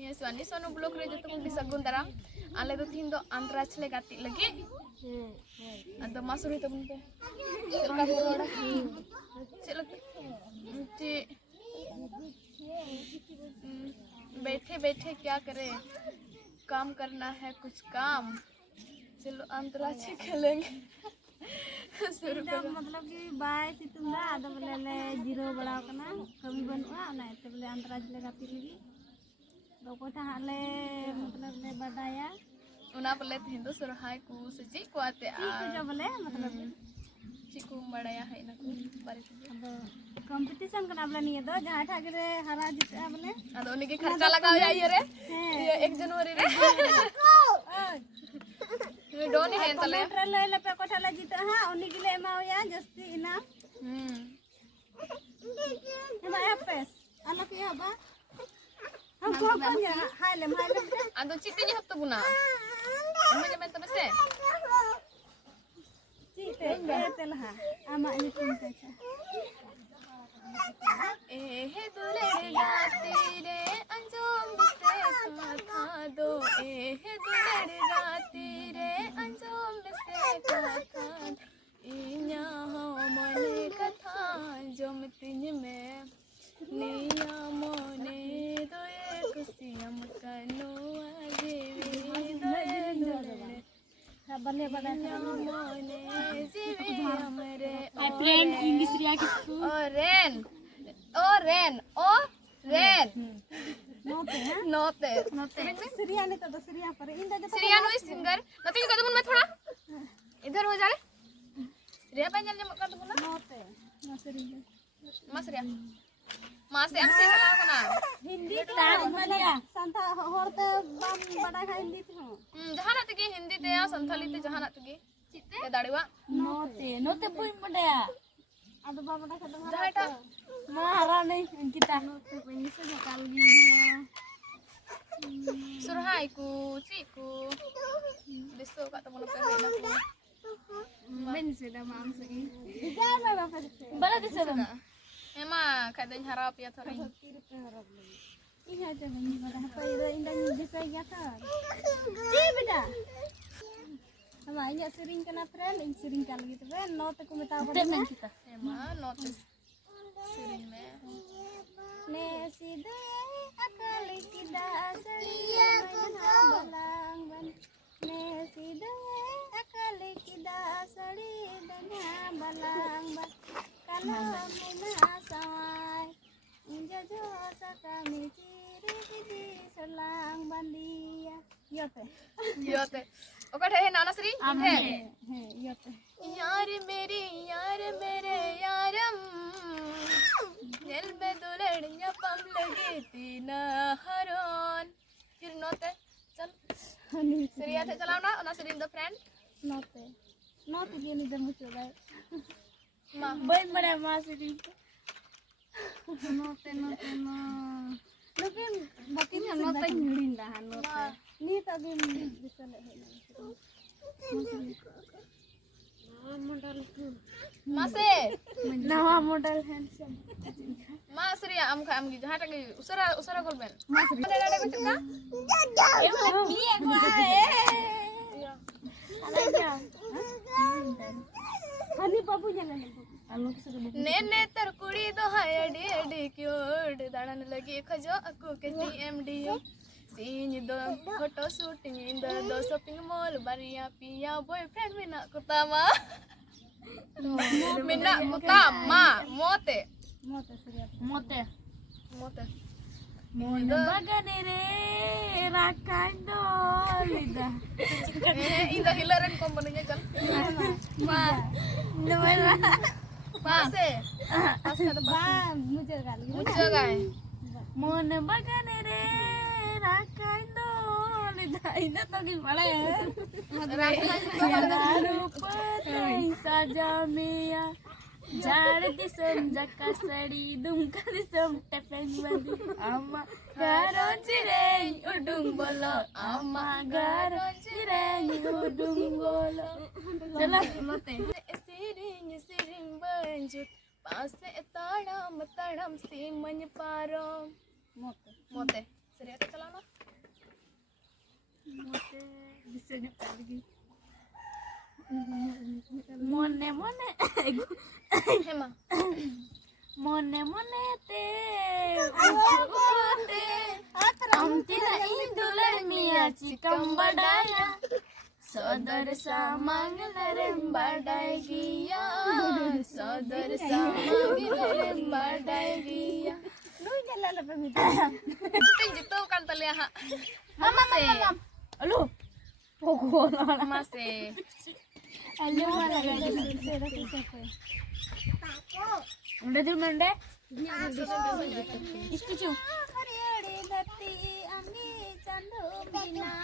ये स्वानी सोनो ब्लॉक रे जतो को सगुन दाराम आले दो तीन दो अंतराज ले गाती लगी अदो मासुरी तो बुन पे चलका बोड़ा चलो जी बैठे बैठे क्या करे काम करना है कुछ काम चलो अंतराज खेलेंगे शुरू करो मतलब कि बाय सितुंगा आदो बोले ले जीरो बड़ाव कना कमी बनुआ ना ते बोले अंतराज ले गाती लगी दो कोठा हाले मतलब ले बदाया उना बोले हिंदू सरहाय को सजी को आते आ जो बोले मतलब चिकू बड़ाया है ना को बारे अब कंपटीशन करना बोले नहीं दो जहां ठाकरे हरा जीता बोले अदो उनके खर्चा लगाओ जाइए रे ये 1 जनवरी रे ये डोनी है तले ले ले पे कोठा ले जीता हां उनी के ले माओ या जस्ती इनाम हमारा पेस अलग के हबा हम कौन जा हाइले अदो चितिनी हफ्ता बुना मुझे मैं तब से चिते तेलहा आमा निकुम से हे दुलेर गाती रे अंजुम से कथा दो हे दुलेर गाती रे अंजुम से कथा इन्या हो मने कथा जमतिन में निया मने दो एक सियम कनो आजीवी दो बने बड़ा मने जीवी हमरे माय फ्रेंड इंग्लिश रिया की ओ रेन नोते सीरिया ने तो सीरिया पर इन दे सीरिया नो सिंगर नती का तुम मैं थोड़ा इधर हो जा रे सीरिया पंजल जम का तुम ना नोते ना सीरिया मसरिया मासे हमसे कला को ना हिंदी तार मलिया संता होरते बम बड़ा खा हिंदी तो जहाना तगे हिंदी ते या संथाली ते जहाना तगे चिते दाड़ीवा नोते पुई मडया आदो बाबा का तो जहाटा महारा नहीं kita ini sudah kali surhai ku ciku besok kat teman pe na ku men sudah mamsagi jangan apa bala di sana emang kadang harap ya thori ini aja bani bada apa itu indah bisa ya ta ji beda sama ini sering kena friend ini sering kali gitu kan note aku minta apa kita emang note sering me ne sido akal kida asaliya balang ban ne sido akal kida asali dana balang ban kana muna sawai injajo sakami ciri di selang bandia yote oka the nana sri he yote यार मेरे यारम दिल में दुलड़िया पम लगी थी ना हरोन फिर नोते चल सीरिया थे चलाओ ना ना सीरिया द फ्रेंड नोते dia ni dah muncul dah मां boy mana masih di नोते लेकिन batin नोते nyurin dah नोते ni tadi bisa lihat मासे नवा मॉडल हैंडसम मां सीरिया आम खा आम की जहां तक उसरा करबेन मासरी अरे अरे बच्चा ये को आए आजा हनी बाबू जाने आलोक से ने तर कुड़ी दो हाय अडी अडी क्यूट दाड़न लगी खजो अकु के टीएमडी सीन दो फोटो शूटिंग दो शॉपिंग मॉल बरिया पिया बॉयफ्रेंड मिना कुतामा मिना कुतामा मोते मोते मोते bagane re rakando lida इंदा हिलरन कंपनीnya चल ma नवेला पासे पास का तो बा मुझे गाली मुझे गाय मन bagane re rakando lida ina to gimana ya rupa saja mia जार दिसम जका सड़ी दुमका दिसम टेपेंग बंदी आमा गारो चिरेंग उडुंग बोलो आमा गारो चिरेंग उडुंग बोलो चलो लोते सिरिंग बंजुट पासे ताड़म सी मन पारो मोते मोते सरिया चलाना Mone mone Hema. mone mone te te am tidak indulan mia cikam badaya Saudar samang larem badai dia Saudar samang larem badai dia Lu jalan apa gitu Kita jitu kan terlihat. Mama Alu pokok Masih. Alu mana Udah dulu nende Isticu Hari dati anggi candu bina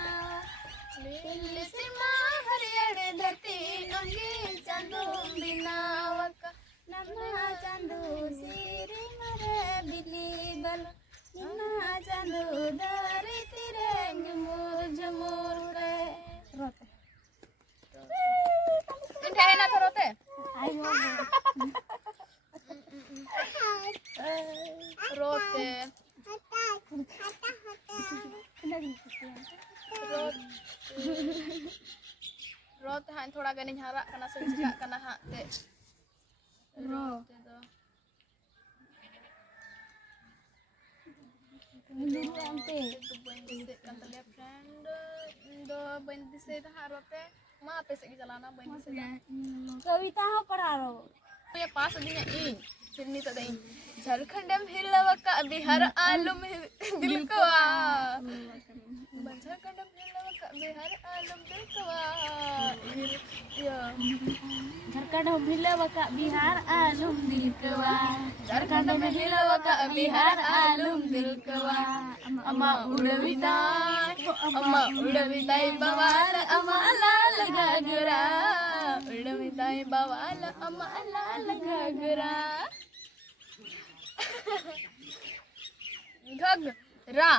Lisima hariade dharti angi chandu binawaka Nama candu siri mare bili bal Nina candu dari tireng jemur jemur ke Rote Indah enak rote. Ayo Rote. Rote han थोड़ा गने हरा कना से जगह कना हा ते रोते दो Dulu ante itu bende kan tele friend do bende se ha rote ma pe se jalana bende se Kavita ho padharo ये पास दिया इन फिर नहीं तो दई झारखंड में हिलवा का बिहार आलू में दिल को झारखंड में हिलवा का बिहार आलू में दिल को या झारखंड हो भिलवा का बिहार आलूम दिल कवा झारखंड में हिलवा का बिहार आलू में दिल को अम्मा उड़विदाई बवाल अम्मा लाल घाघरा उड़विदाई बवाल अम्मा लाल घाघरा घघरा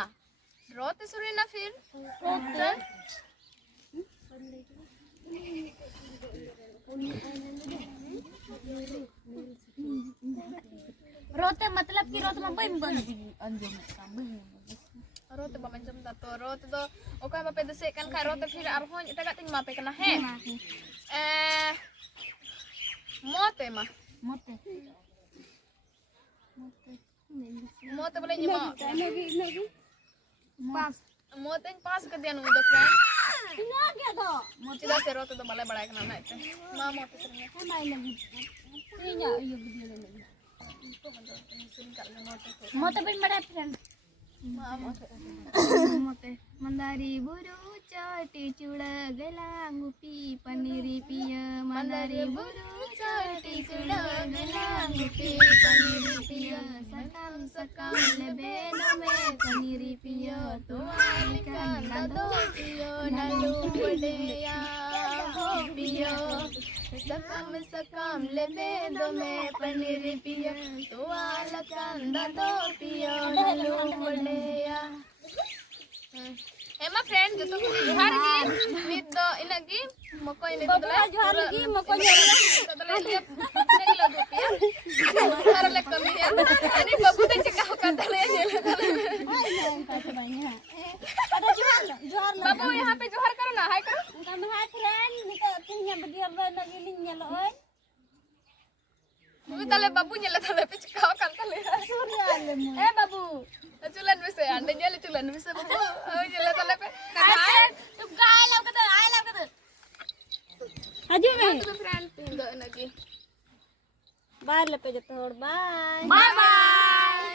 रोते सुने ना फिर रोते रोते मतलब कि रोते में बम बन अंजम काम रोते बा macam tato rote do oka bape dese kan ka rote फिर arhon itaga ting mape kana he mote ma mote mote boleh nyima lagi pas mote pas ke dia nunggu friend ना क्या तो mote da se rote do balai badai kana na ite ma mote sering है माई लगी ये जा ये video लगी mote बन बड़ा friend mote mandari buru chati chuda gelang upi paniri piya mandari buru chati chuda gelang upi paniri piya sakam sakam lebe name paniri piya tualikan dado piyo nalu padeya ho piyo sakam sakam lebe do me paniri piyo tualikan dado piyo nalu padeya Emma friend gitu juhar gi nit do inagi mokoy nit do la juhar lagi mokoy lagi nagi lagu pia har le kami ya ani babu te cekah kata le ada juhar babu यहाँ पे जुहर करो ना हाय करो kami hai friend nita tinya bediam lagi linya lo oi Babu tale babu nyala tale pe cekah kata le surya le babu culan bisa anda nyala culan bisa babu nyala tale pe तुम काय लाव कत आय लाव कत आजू में तो friend पिंदो नगी बाय लपे जतोड़ बाय बाय बाय